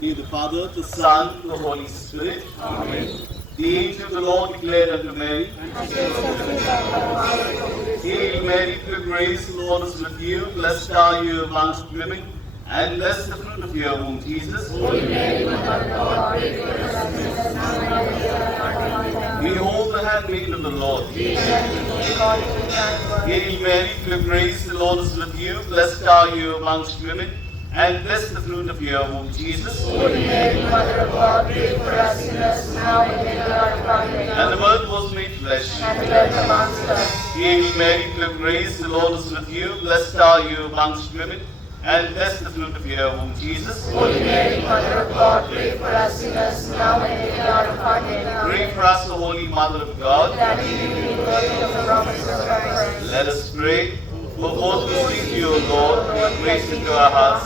In the Father, the Son, the Holy Spirit. Amen. The angel of the Lord declared unto Mary, And she is conceived by the Holy Spirit. Hail Mary, full of grace, the Lord is with you. Blessed are you amongst women, and blessed the fruit of your womb, Jesus. Holy Mary, Mother of God, pray for us sinners now and at the hour of our death. Behold the handmaiden of the Lord. Be thou before God in thy word. Hail Mary, full of grace, the Lord is with you. Blessed are you amongst women, and blessed the fruit of your womb, Jesus. Holy Mary, Mother of God, pray for us sinners now and at the hour of our death. And the Word was made flesh. And dwelt amongst us. Hail Mary, full of grace, the Lord is with you. Blessed are you amongst women, and blessed the fruit of your womb, Jesus. Holy Mary, Mother of God, pray for us sinners now and at the hour of our death. Pray for us, O Holy Mother of God. That we may be worthy of the promises of Christ. Let us pray. For both we seek you, O Lord, bring grace into our hearts,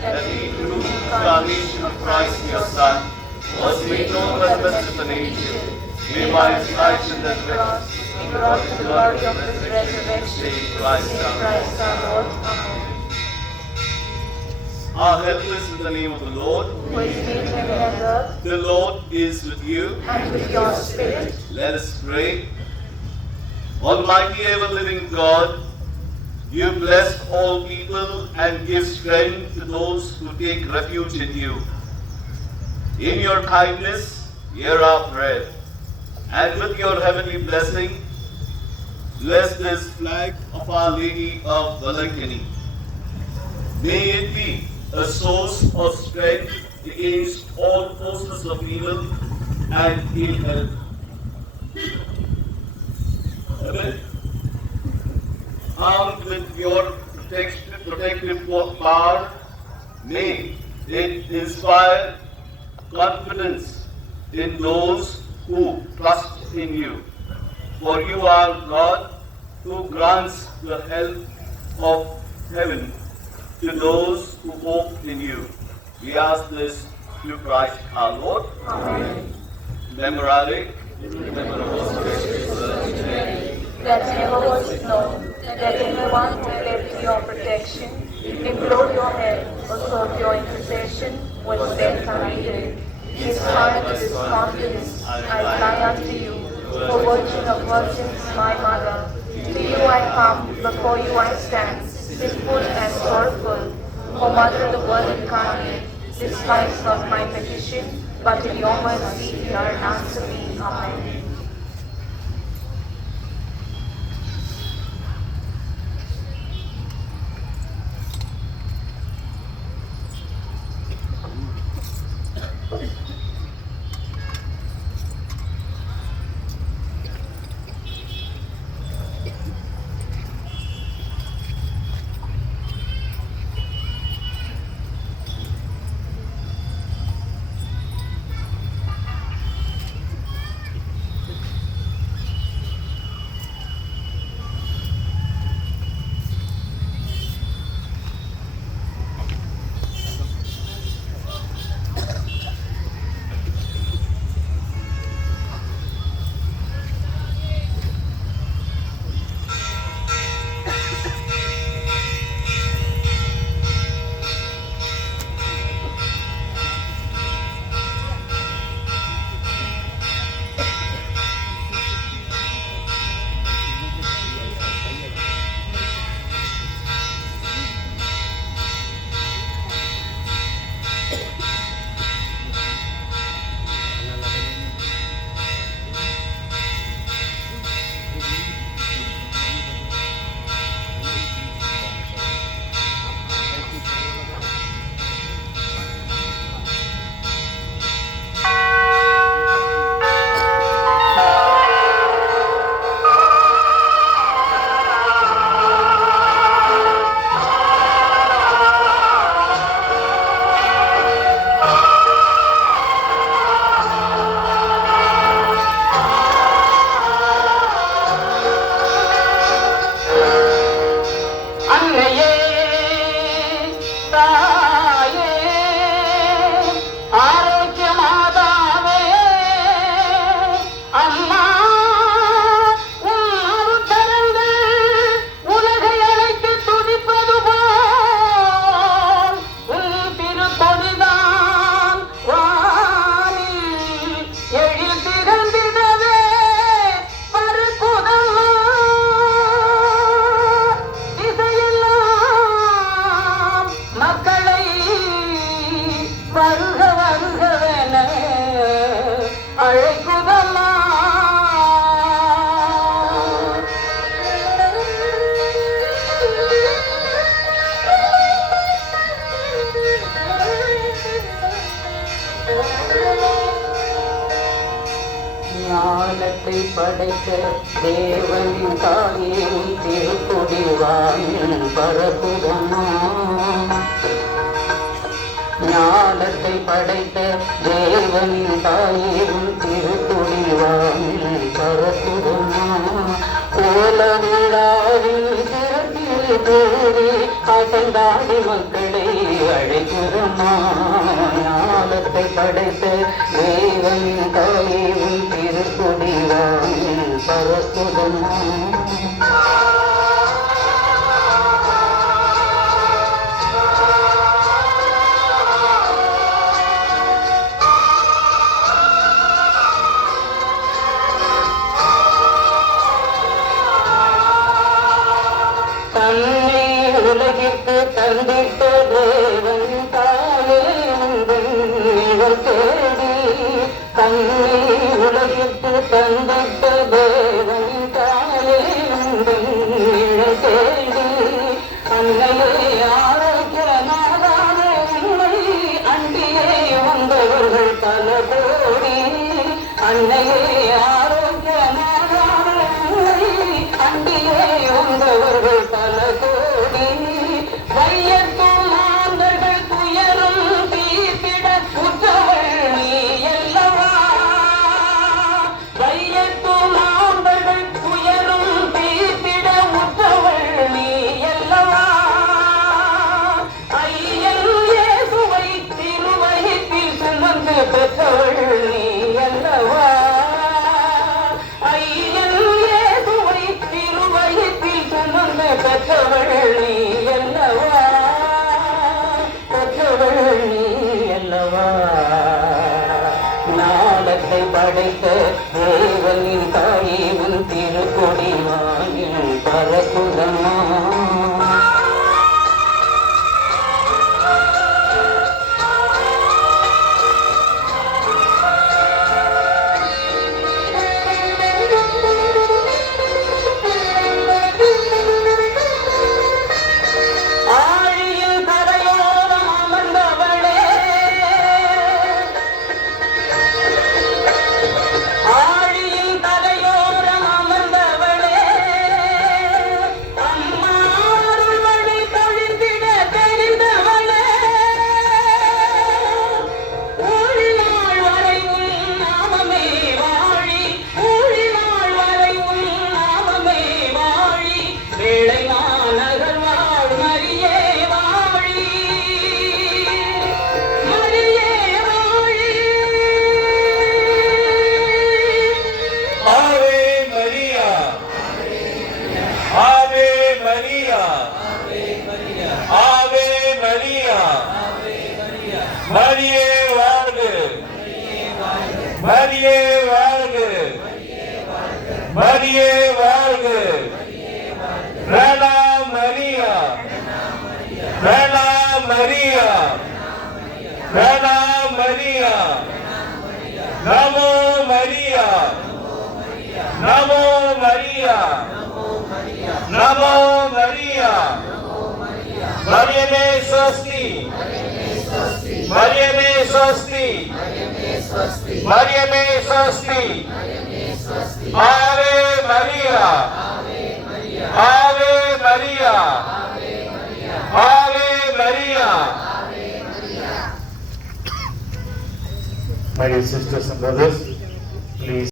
that we, through the incarnation of Christ your Son, was made known by the best of an angel, may by his life and death Cross, be brought to the glory of his resurrection. Christ In our Lord. Christ our Lord. Amen. Our help is in the name of the Lord. Who is made heaven and earth, The Lord is with you. and with your spirit. Let us pray. Almighty ever-living God, you bless all people and give strength to those who take refuge in you. In your kindness, hear our prayer. And with your heavenly blessing, bless this flag of Our Lady of Valakini. May it be a source of strength against all forces of evil and ill health. Amen. Armed with your protective power, may it inspire confidence in those who trust in you. For you are God who grants the help of heaven to those who hope in you. We ask this through Christ our Lord. Amen. Memorare, remember our most gracious Virgin Mary, That never was it known that anyone who fled to your protection, implored your help, or sought your intercession, was left unaided. Inspired with this confidence, I fly unto you, O Virgin of Virgins, my Mother. To you I come, before you I stand, sinful and sorrowful. O Mother of the Word incarnate, despise not my petition, but in your mercy hear and answer me. Amen. வருக வருகவென அழைக்குதம்மா. ஞானத்தை படைத்த தேவனின் தாயும் திருக்குடிவானில் பரப்புதம்மா. ஞானத்தை படைத்த தேவனின் தாயும் திருக்குடிவானில் பரப்புதம்மா. கோல விழாவில் சிறப்பில் கூறி அசந்தாடி மக்களை அழைக்குதம்மா. ஞானத்தை படைத்த தேவனின் தாயும் திருக்குடிவானில் பரப்புதம்மா. தன்னை உலகிற்கு தந்திட்ட தேவன் தாயே உங்கள் தேடி. தன்னை உலகிற்கு தந்திட்ட தேவன் தாயே உங்கள் தேடி. அன்னையே ஆரோக்கியமாகாத உண்மை அண்டியே வந்தவர்கள் பல கோடி. அன்னையே ஆரோக்கியமாகாத உண்மை அண்டியே வந்தவர்கள் பல கோடி. வையத்தும் மாந்தர்கள் துயரும் தீர்த்திட உற்றவள் நீ அல்லவா. வையத்தும் மாந்தர்கள் துயரும் தீர்த்திட உற்றவள் நீ அல்லவா. ஐயன் இயேசுவை திருவயிற்றில் சுமந்து பெற்றவள் நீ அல்லவா. ஐயன் இயேசுவை திருவயிற்றில் சுமந்து பெற்றவள் நீ அல்லவா. பெற்றவள் நீ அல்லவா. ஞானத்தை படைத்த தேவனின் தாயே உன் திருக்கொடிவானில் பரப்புதம்மா. ஆழியில் கரையோரம் அமர்ந்தவளே, ஆழியில் கரையோரம் அமர்ந்தவளே, அம்மா அருள் வழி பொழிந்திட தெரிந்தவளே. ஊழிநாள் வரை உன் நாமமே வாழி, ஊழிநாள் வரை உன் நாமமே வாழி. வேளை மாநகர் வாழ் மரியே வாழி, மரியே வாழி. Ave Maria. Ave Maria. Ave Maria. மரியே வாழ்க. மரியே வாழ்க. மரியே வாழ்க. பிரணாம் மரியா. பிரணாம் மரியா. பிரணாம் மரியா. நமோ மரியா. நமோ மரியா. நமோ மரியா. மரியமே ஸ்வஸ்தி. மரியமே ஸ்வஸ்தி. மரியமே ஸ்வஸ்தி. ஆவே மரியா. ஆவே மரியா. ஆவே Maria. My dear sisters and brothers, please